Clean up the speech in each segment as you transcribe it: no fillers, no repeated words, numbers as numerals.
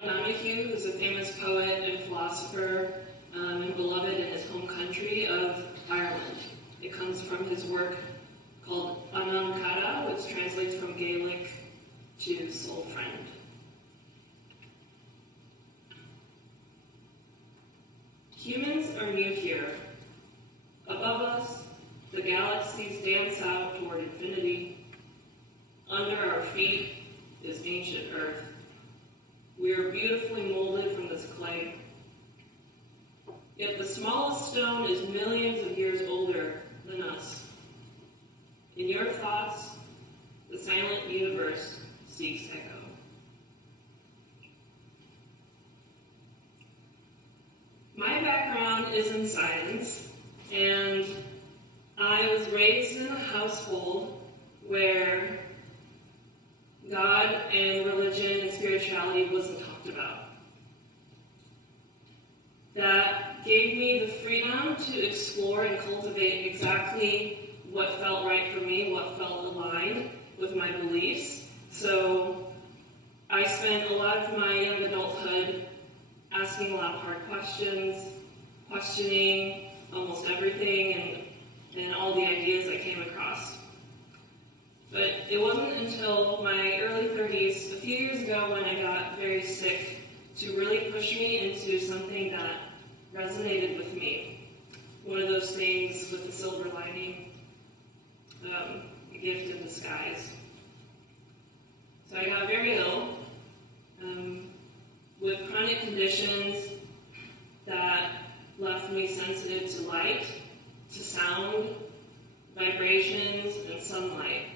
Hugh is a famous poet and philosopher and beloved in his home country of Ireland. It comes from his work called Anam, which translates from Gaelic to soul friend. Humans are new here. Above us, the galaxies dance out toward infinity. Under our feet is ancient Earth. We are beautifully molded from this clay. Yet the smallest stone is millions of years older than us. In your thoughts, the silent universe seeks echo. My background is in science, and I was raised in a household where God and religion and spirituality wasn't talked about. That gave me the freedom to explore and cultivate exactly what felt right for me, what felt aligned with my beliefs. So I spent a lot of my young adulthood asking a lot of hard questions, questioning almost everything and all the ideas I came across. But it wasn't until my early 30s, a few years ago, when I got very sick, to really push me into something that resonated with me. One of those things with the silver lining, a gift in disguise. So I got very ill with chronic conditions that left me sensitive to light, to sound, vibrations, and sunlight,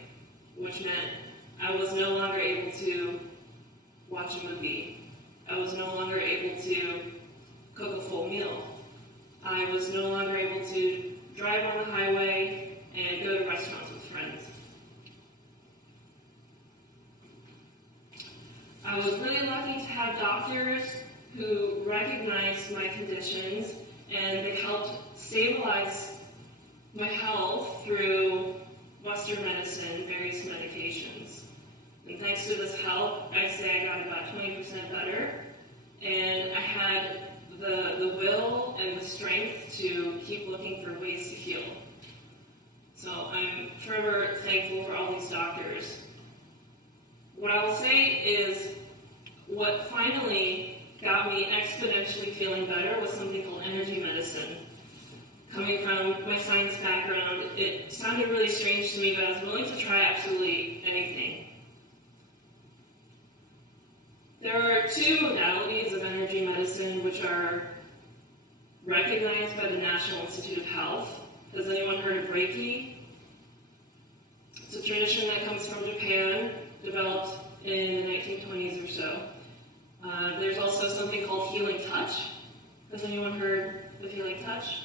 which meant I was no longer able to watch a movie. I was no longer able to cook a full meal. I was no longer able to drive on the highway and go to restaurants with friends. I was really lucky to have doctors who recognized my conditions, and they helped stabilize my health through Western medicine, various medications. And thanks to this help, I'd say I got about 20% better, and I had the will and the strength to keep looking for ways to heal. So I'm forever thankful for all these doctors. What I will say is, what finally got me exponentially feeling better was something called energy medicine. Coming from my science background, it sounded really strange to me, but I was willing to try absolutely anything. There are two modalities of energy medicine which are recognized by the National Institute of Health. Has anyone heard of Reiki? It's a tradition that comes from Japan, developed in the 1920s or so. There's also something called healing touch. Has anyone heard of healing touch?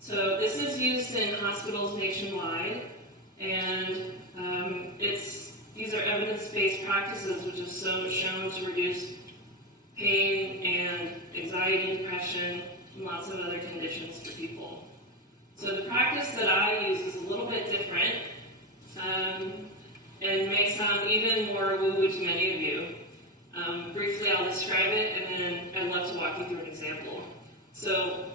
So this is used in hospitals nationwide, and these are evidence-based practices which have shown to reduce pain and anxiety, depression, and lots of other conditions for people. So the practice that I use is a little bit different, and may sound even more woo-woo to many of you. Briefly, I'll describe it, and then I'd love to walk you through an example. So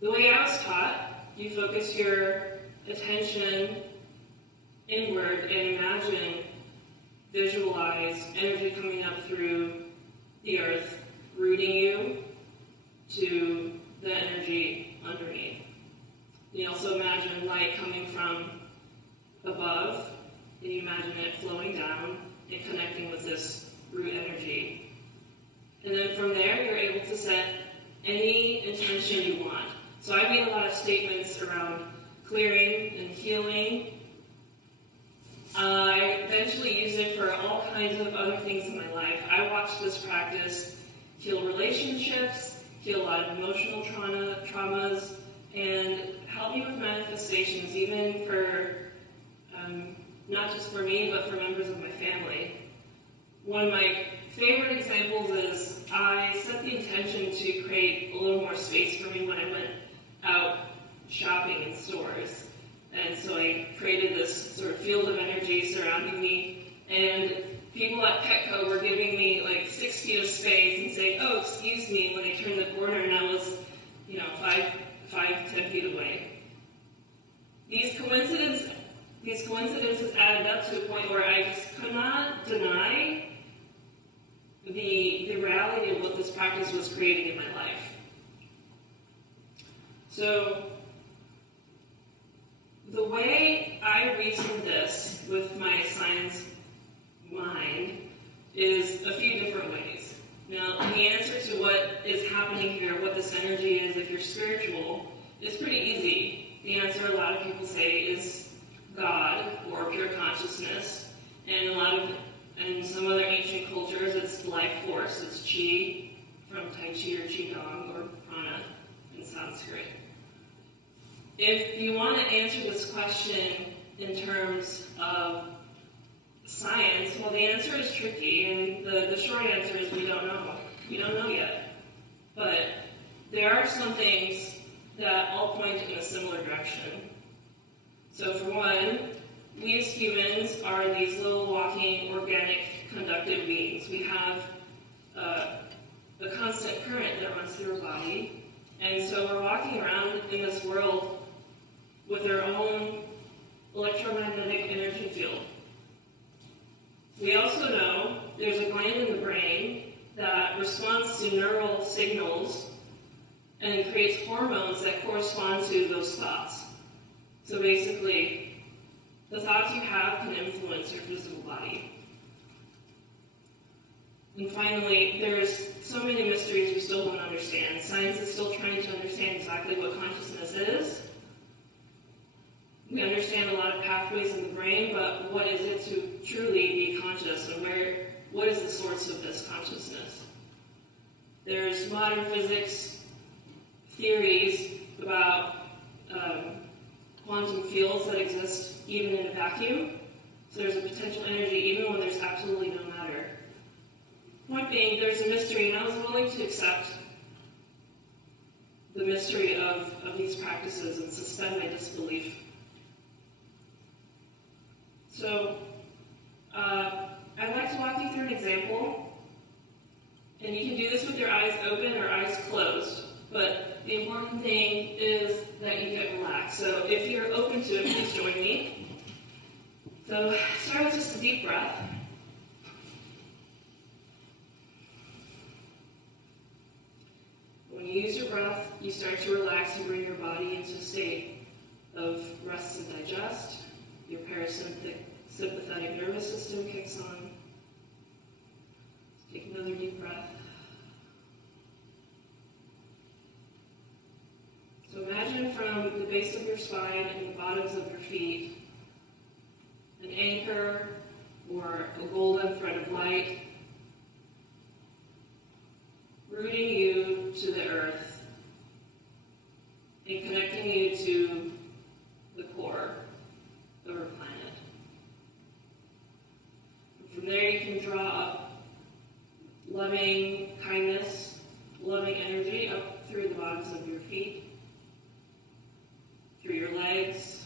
the way I was taught, you focus your attention inward and imagine, visualize energy coming up through the earth, rooting you to the energy underneath. You also imagine light coming from above, and you imagine it flowing down and connecting with this root energy. And then from there, you're able to set any intention you want. So I made a lot of statements around clearing and healing. I eventually used it for all kinds of other things in my life. I watched this practice heal relationships, heal a lot of emotional traumas, and help me with manifestations, even for, not just for me, but for members of my family. One of my favorite examples is I set the intention to create a little more space for me when I went out shopping in stores. And so I created this sort of field of energy surrounding me, and people at Petco were giving me like 6 feet of space and saying, "Oh, excuse me," when they turned the corner and I was, 10 feet away. These coincidences added up to a point where I just could not deny the reality of what this practice was creating in my life. So, the way I reasoned this with my science mind is a few different ways. Now, the answer to what is happening here, what this energy is, if you're spiritual, is pretty easy. The answer a lot of people say is God or pure consciousness, and in some other ancient cultures, it's life force, it's chi, from Tai Chi or Qigong or Prana in Sanskrit. If you want to answer this question in terms of science, well, the answer is tricky, and the short answer is we don't know. We don't know yet. But there are some things that all point in a similar direction. So for one, we as humans are these little walking, organic, conductive beings. We have a constant current that runs through our body, and so we're walking around in this world with our own electromagnetic energy field. We also know there's a gland in the brain that responds to neural signals and creates hormones that correspond to those thoughts. So basically, the thoughts you have can influence your physical body. And finally, there's so many mysteries we still don't understand. Science is still trying to understand exactly what consciousness is. We understand a lot of pathways in the brain, but what is it to truly be conscious, and what is the source of this consciousness? There's modern physics theories about quantum fields that exist even in a vacuum. So there's a potential energy even when there's absolutely no matter. Point being, there's a mystery, and I was willing to accept the mystery of these practices and suspend my disbelief. So, I'd like to walk you through an example, and you can do this with your eyes open or eyes closed, but the important thing is that you get relaxed. So if you're open to it, please join me. So start with just a deep breath. When you use your breath, you start to relax, you bring your body into a state of rest and digest. Your sympathetic nervous system kicks on. Take another deep breath. So imagine from the base of your spine and the bottoms of your feet, an anchor or a golden thread of light rooting you to the earth and connecting you to the core of our planet. And from there you can draw up loving kindness, loving energy up through the bottoms of your feet, through your legs,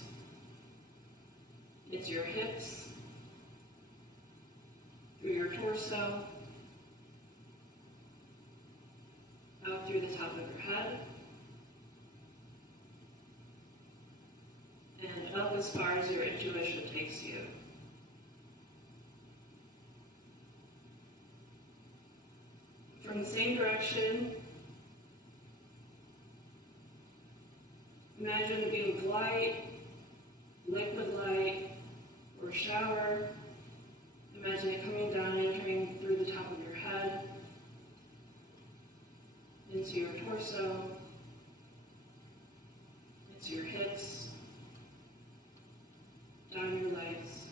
into your hips, through your torso, out through the top of your head, and up as far as your intuition takes you. From the same direction, imagine a beam of light, liquid light, or shower. Imagine it coming down, entering through the top of your head, into your torso, into your hips, down your legs,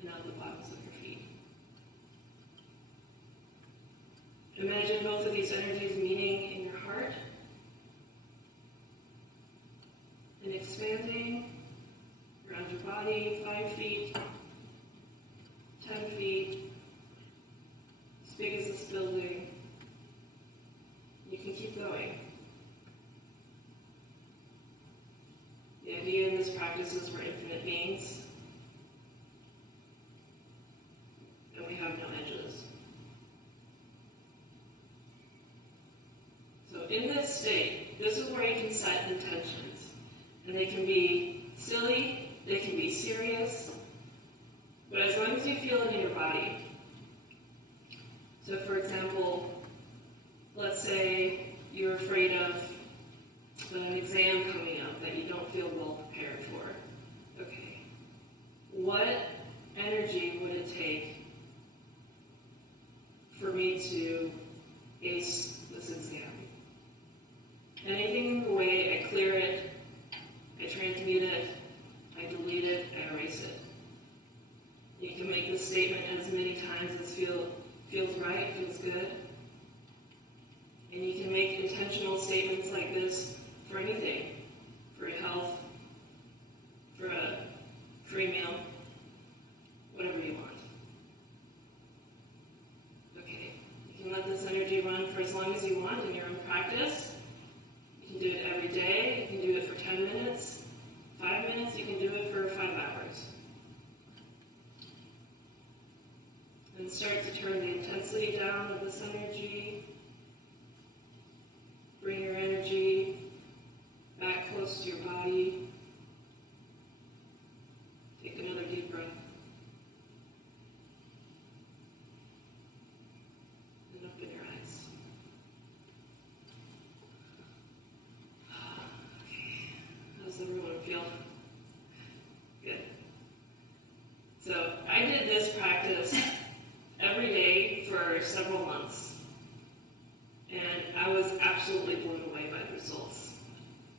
and out the bottoms of your feet. Imagine both of these energies meeting in your heart and expanding around your body, 5 feet, 10 feet, as big as this building. You can keep going. The idea in this practice is we're infinite beings. is where you can set intentions. And they can be silly, they can be serious, but as long as you feel it in your body. So for example, let's say you're afraid of an exam coming up that you don't feel well prepared for. Okay, what energy would it take for me to ace this exam? Anything in the way, I clear it, I transmute it, I delete it, I erase it. You can make this statement as many times as feels right, feels good. And you can make intentional statements like this for anything, for health, for a free meal, whatever you want. Okay, you can let this energy run for as long as you want in your own practice. You can do it every day, you can do it for 10 minutes, 5 minutes, you can do it for 5 hours. And start to turn the intensity down of this energy. Bring your energy back close to your body. Take another deep breath. And open your eyes. Okay, how does everyone feel? Good. So I did this practice every day for several months. And I was absolutely blown away by the results.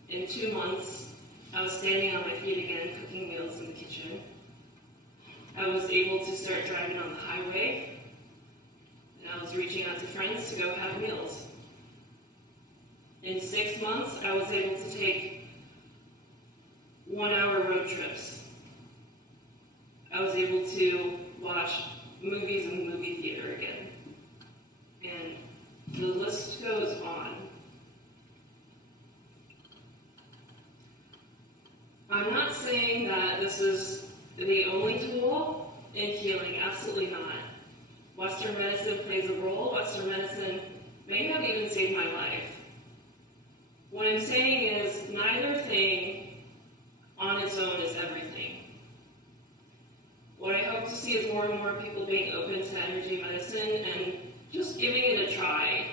In 2 months, I was standing on my feet again, cooking meals in the kitchen. I was able to start driving on the highway, and I was reaching out to friends to go have meals. In 6 months, I was able to take 1-hour road trips. I was able to watch movies in the movie theater again. And the list goes on. I'm not saying that this is the only tool in healing, absolutely not. Western medicine plays a role. Western medicine may have even saved my life. What I'm saying is neither thing on its own is everything. What I hope to see is more and more people being open to energy medicine and just giving it a try.